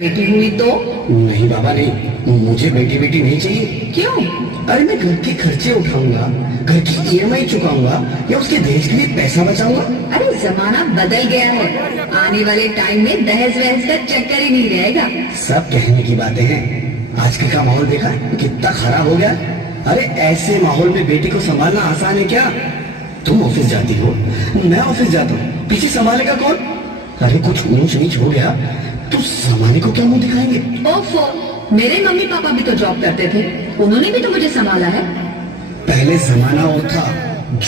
बेटी हुई तो? नहीं बाबा नहीं, मुझे बेटी बेटी नहीं चाहिए। क्यों? अरे मैं घर के खर्चे उठाऊंगा, घर की ईएमआई चुकाऊंगा या उसके दहेज के लिए पैसा बचाऊंगा। अरे जमाना बदल गया है, आने वाले टाइम में दहेज वहेज का चक्कर ही नहीं रहेगा। सब कहने की बातें हैं, आजकल का माहौल देखा कितना खराब हो गया। अरे ऐसे माहौल में बेटी को संभालना आसान है क्या? तुम ऑफिस जाती हो, मैं ऑफिस जाता हूँ, पीछे संभालेगा कौन? अरे कुछ ऊंच नीच हो गया तो संभालने को क्या मुंह दिखाएंगे? ओफो, मेरे मम्मी पापा भी तो जॉब करते थे, उन्होंने भी तो मुझे संभाला है। पहले जमाना और था,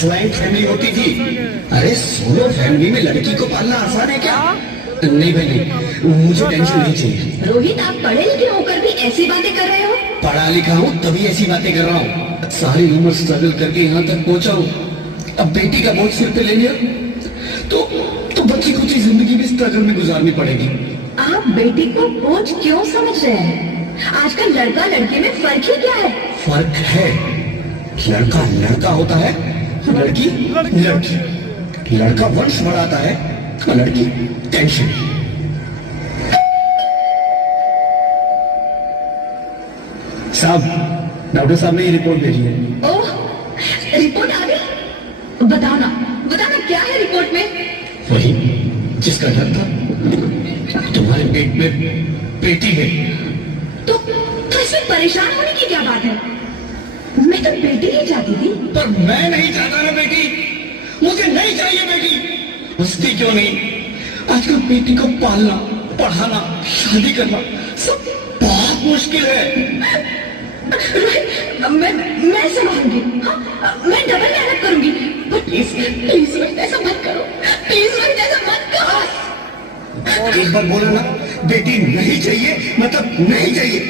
ज्वाइंट फैमिली होती थी। अरे सोलो फैमिली में लड़की को पालना आसान है क्या? नहीं भाई नहीं, मुझे टेंशन नहीं चाहिए। रोहित, आप पढ़े लिखे होकर भी ऐसी बातें कर रहे हो? पढ़ा लिखा हूँ तभी ऐसी बातें कर रहा हूँ। सारी उम्र स्ट्रगल करके यहाँ तक पहुँचा हूँ, अब बेटी का बोझ सिर पे ले लिया तो बच्ची कुछ जिंदगी भी स्ट्रगल में गुजारनी पड़ेगी। आप बेटी को बोझ क्यों समझ रहे हैं? आजकल लड़का लड़की में फर्क ही क्या है? फर्क है, लड़का लड़का होता है, लड़की लड़की। लड़का वंश बढ़ाता है, लड़की टेंशन। साहब, डॉक्टर साहब ने ये रिपोर्ट भेजी है। ओह, रिपोर्ट आ गई? बताना क्या है रिपोर्ट में? वही जिसका डर था, तुम्हारे पेट में बेटी है। तो इसमें परेशान होने की क्या बात है? मैं तो बेटी ही चाहती थी। पर मैं नहीं चाहता ना बेटी, मुझे नहीं चाहिए बेटी। हंसती क्यों नहीं? आजकल बेटी को पालना, पढ़ाना, शादी करना सब बहुत मुश्किल है। मैं संभालूंगी, हाँ, मैं डबल मेहनत करूंगी। पर प्लीज रोहित ऐसा मत करो, प्लीज रोहित ऐसा मत करो। एक बार बोला ना, बेटी नहीं चाहिए मतलब नहीं चाहिए।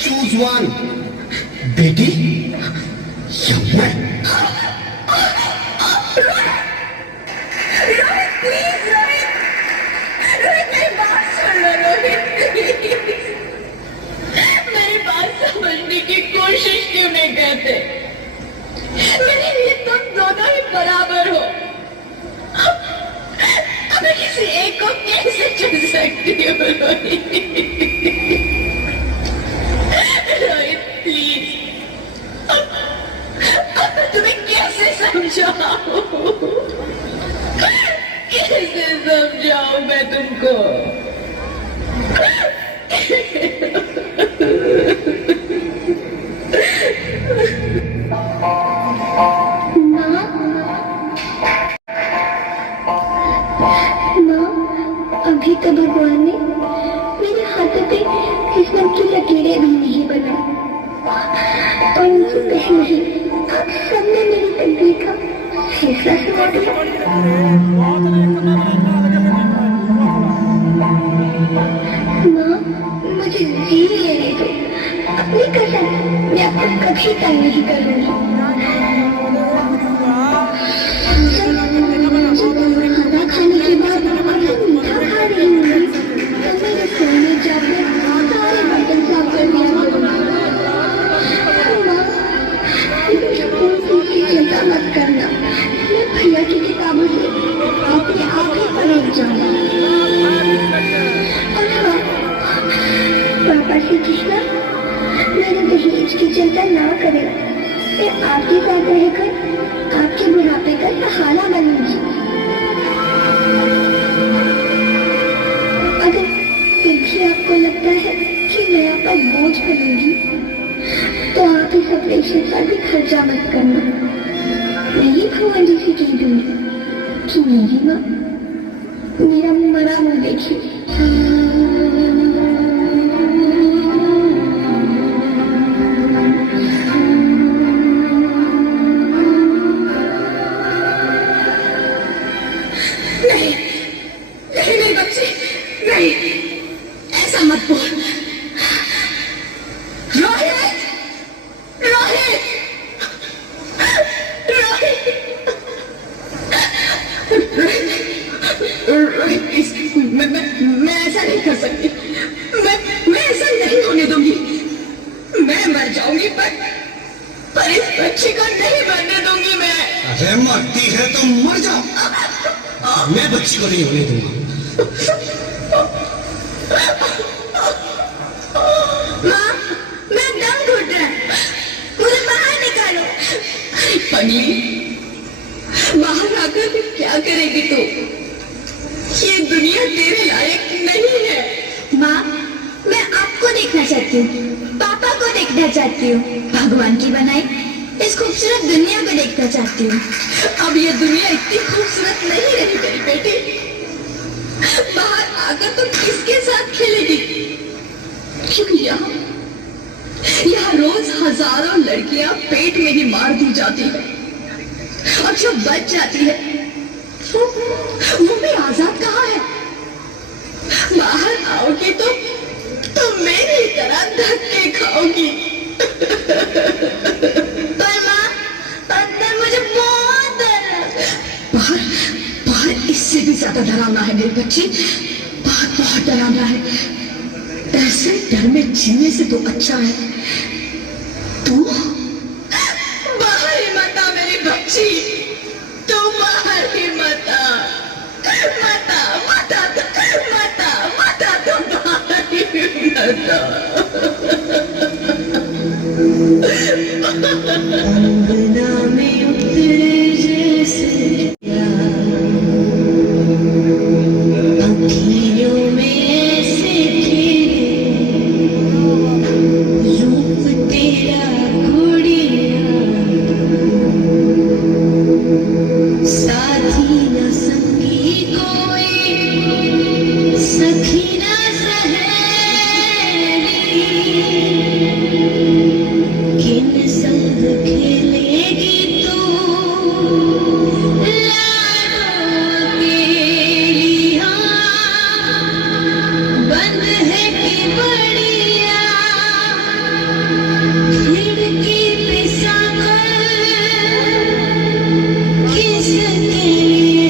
चूज वन, बेटी या मैं। मेरी बात समझने की कोशिश क्यों नहीं करते? मेरे लिए तुम दोनों ही बराबर हो। मैं किसी एक को कैसे चुन सकती हूँ? रोहित प्लीज, मैं तुम्हें कैसे समझाऊं? कैसे समझाऊं मैं तुमको? अभी तो भगवान ने मेरे हाथों पे किस्मत की लकीरें भी नहीं बनाई, और उनसे पहले ही आप सबने मेरी तकदीर का फैसला सुना दिया। माँ, मुझे जी लेने दो, अपनी कसम, मैं आपको कभी तंग नहीं करूंगी। खाना खाने के बाद मीठा खा रही हूँ, तो मैं रसोई में जाकर सारे बर्तन साफ कर दिया करूँगी। चिंता मत करना, मैं भैया की किताबों से अपने आप ही पलट जाऊंगा। और हाँ, पापा से कहना मेरे दहेज की चिंता ना करें, मैं आपके साथ रहकर आपके बुढ़ापे का सहारा बनूंगी। अगर फिर भी आपको लगता है कि मैं आप पर बोझ बनूंगी, तो आप इस ऑपरेशन पर भी खर्चा मत करना। मैं ये भगवान जी से कह दूंगी कि मेरी माँ मेरा मरा मुँह देखिए। नहीं बच्चे, नहीं, ऐसा मत बोल। रोहित, रोहित, रोहित प्लीज, मैं ऐसा नहीं कर सकती। मैं ऐसा नहीं होने दूंगी। मैं मर जाऊंगी पर इस बच्चे को नहीं मरने दूंगी मैं। अरे मरती है तो मर जाओ, मैं बच्ची को नहीं होने दूंगा। चाहती हूँ, पापा को देखना चाहती हूँ, भगवान की बनाई इस खूबसूरत दुनिया को देखना चाहती हूँ। अब ये दुनिया इतनी खूबसूरत नहीं रही मेरी बेटी। बाहर आकर तुम किसके साथ खेलेगी? क्योंकि यहाँ रोज हजारों लड़कियां पेट में ही मार दी जाती है, और जो बच जाती है वो भी आजाद कहाँ है? बाहर आओगी तो मेरी तरह धक्के खाओगी। पर माँ, अंदर मुझे बहुत डर है। बाहर इससे भी ज्यादा डरावना है मेरी बच्ची, बहुत डरावना है। ऐसे डर में जीने से तो अच्छा है तू बाहर ही मत आ मेरी बच्ची, तू बाहर ही मत आ, मत आ, मत आ, मत आ, मत आ, तू बाहर ही मत आ। अंगना में उतरे जैसे अखियों में ऐसे खिले रूप तेरा घोड़िया, साथी न संगी कोई, सखी न सहेली, किन संग खेलेगी तू लाडों के लिया, बंद है कि बढ़िया खिड़की पे सागर, किसके लिए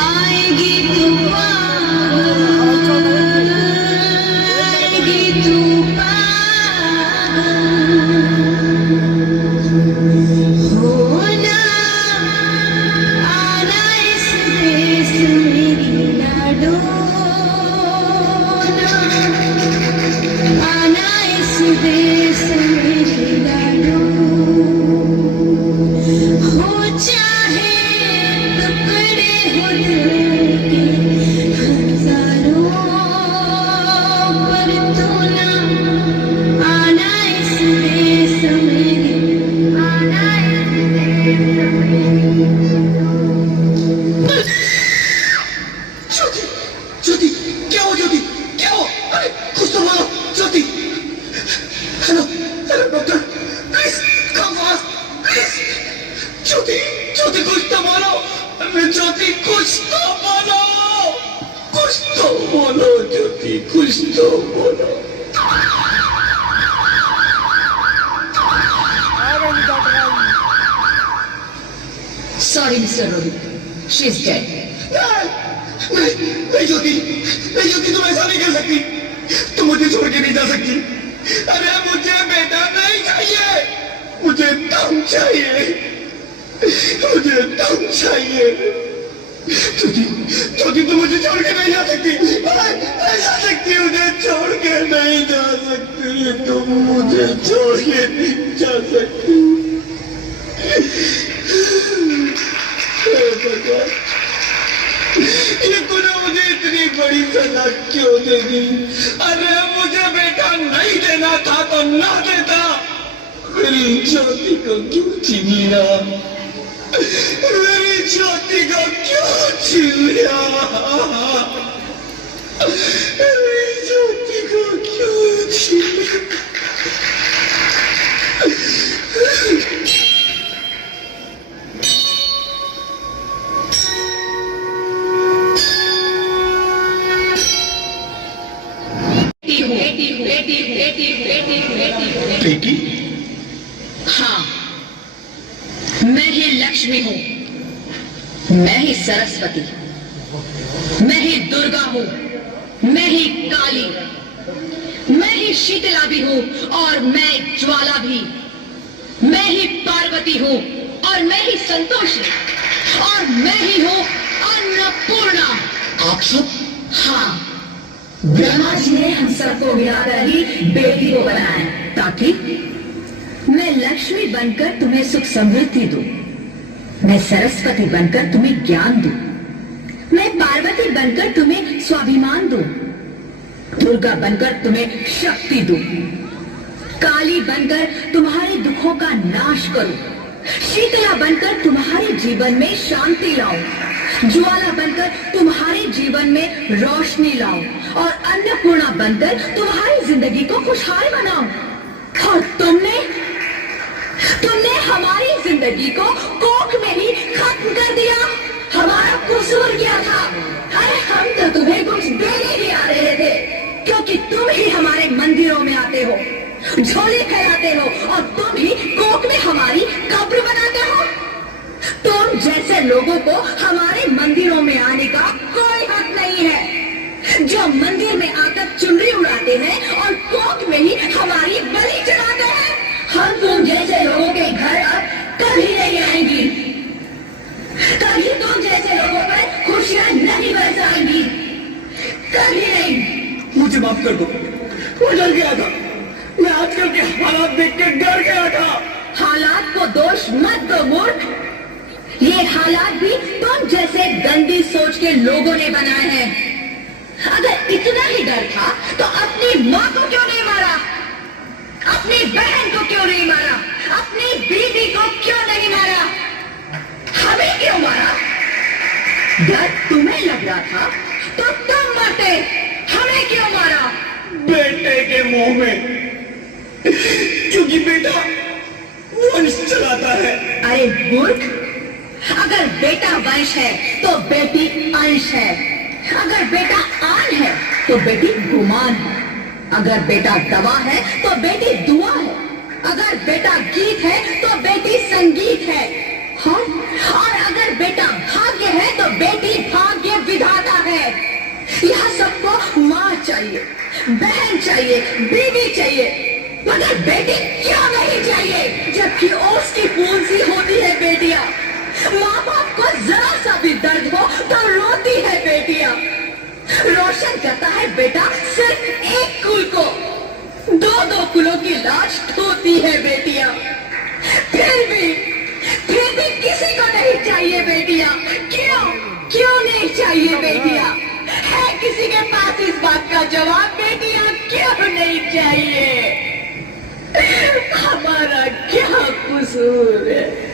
आएगी तू पागल, आएगी तू पागल, होना आना इस देश मेरी लाडो, आना इस देश मेरी लाडो, हो चाहे टुकड़े हो दिल के हजारों, पर तू ना आना इस देश मेरी, आना इस देश मेरी। ज्योति, ज्योति, क्या हो ज्योति, क्या हो? अरे कुछ तो बोलो Jyoti. Hello hello doctor, please come fast, please. Jyoti, Jyoti कुछ तो बोलो, अरे ज्योति कुछ तो बोलो, कुछ तो बोलो ज्योति, कुछ तो बोलो। Sorry, Mr. Rohit. She's dead. नहीं ज्योति, नहीं ज्योति, तुम ऐसा नहीं कर सकती, तुम मुझे छोड़ के नहीं जा सकती। अरे मुझे बेटा नहीं चाहिए, मुझे दम चाहिए, मुझे दम चाहिए। ज्योति, ज्योति तुम मुझे छोड़ के नहीं जा सकती, नहीं जा सकती, मुझे छोड़ के नहीं जा सकती, तुम मुझे छोड़ के नहीं जा सकती। भगवान, ये तूने मुझे इतनी बड़ी सजा क्यों दे दी? अरे मुझे बेटा नहीं देना था तो ना देता, मेरी ज्योति को क्यों छीन लिया, मेरी ज्योति को क्यों छीन लिया, मेरी ज्योति को क्यों छीन लिया? बेटी? हाँ, मैं ही लक्ष्मी हूँ, मैं ही सरस्वती, मैं ही दुर्गा हूँ, मैं ही काली, मैं ही शीतला भी हूँ और मैं ज्वाला भी, मैं ही पार्वती हूँ और मैं ही संतोषी, और मैं ही हूँ अन्नपूर्णा। आप सब? हाँ, ब्रह्मा जी ने हम सबको मिलाकर ही बेटी को बनाया ताकि मैं लक्ष्मी बनकर तुम्हें सुख समृद्धि दूं, मैं सरस्वती बनकर तुम्हें ज्ञान दूं, मैं पार्वती बनकर तुम्हें स्वाभिमान दूं, दुर्गा बनकर तुम्हें शक्ति दूं, काली बनकर तुम्हारे दुखों का नाश करूं, शीतला बनकर तुम्हारे जीवन में शांति लाऊं, ज्वाला बनकर तुम्हारे जीवन में रोशनी लाऊं और अन्नपूर्णा बनकर तुम्हारी जिंदगी को खुशहाल बनाऊं। और तुमने हमारी जिंदगी को कोख में ही खत्म कर दिया। हमारा कसूर क्या था? अरे हम तो तुम्हें कुछ देने ही आ रहे थे, क्योंकि तुम ही हमारे मंदिरों में आते हो, झोले फैलाते हो और तुम ही कोख में हमारी कब्र बनाते हो। तुम जैसे लोगों को हमारे मंदिरों में आने का कोई हक नहीं है, जो मंदिर में आकर चुनरी उड़ाते हैं और कोख में ही हमारी बलि चढ़ाते हैं। हम तुम जैसे लोगों के घर अब कभी नहीं आएंगी, कभी तुम जैसे लोगों पर खुशियां नहीं बरसाएंगी, कभी नहीं। मुझे माफ कर दो, मैं डर गया था। मैं आजकल के हालात देख के डर गया था। हालात को दोष मत दो मूर्ख, ये हालात भी तुम जैसे गंदी सोच के लोगों ने बनाए हैं। अगर इतना ही डर था तो अपनी माँ को क्यों नहीं मारा, अपनी बहन को क्यों नहीं मारा, अपनी बीवी को क्यों नहीं मारा, हमें क्यों मारा? डर तुम्हें लग रहा था तो तुम मरते, हमें क्यों मारा? बेटे के मुंह में, क्योंकि बेटा वंश चलाता है। अरे मूर्ख, अगर बेटा वंश है तो बेटी अंश है, अगर बेटा आन है तो बेटी गुमान है, अगर बेटा दवा है तो बेटी दुआ है, अगर बेटा गीत है तो बेटी संगीत है, हाँ? और अगर बेटा भाग्य है तो बेटी भाग्य विधाता है। यहाँ सबको माँ चाहिए, बहन चाहिए, बीवी चाहिए, मगर बेटी क्यों नहीं चाहिए? जबकि ओस की फूल सी होती है बेटियां, माँ बाप को जरा सा भी दर्द हो तो रोती है बेटियां। रोशन करता है बेटा सिर्फ एक कुल को, दो कुलों की लाश धोती है बेटियां। फिर भी किसी को नहीं चाहिए बेटियां। क्यों नहीं चाहिए बेटियां? है किसी के पास इस बात का जवाब? बेटियां क्यों नहीं चाहिए? हमारा क्या कसूर है?